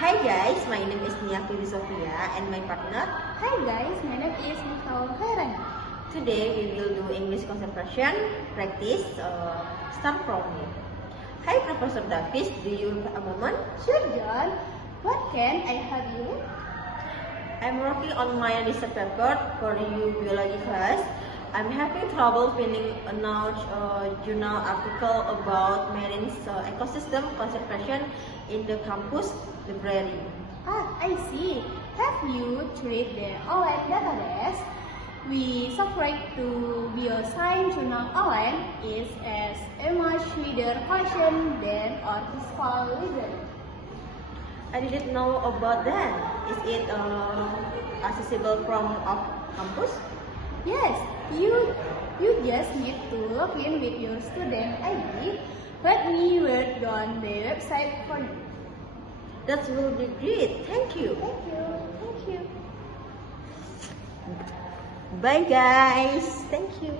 Hi guys, my name is Nia Sofia and my partner. Hi guys, my name is Nicole Khairan. Today we will do English concentration practice. Start from me. Hi Professor Davis, do you have a moment? Sure John, what can I help you with? I'm working on my research paper for you biology class. I'm having trouble finding a journal article about marine ecosystem conservation in the campus library. I see. Have you tried the online database? We subscribe to Bioscience Journal Online is as a much reader collection than our physical library. I didn't know about that. Is it accessible from off campus? Yes, you just need to log in with your student ID. Let me work on the website for you. That will be great. Thank you. Thank you. Thank you. Bye guys. Thank you.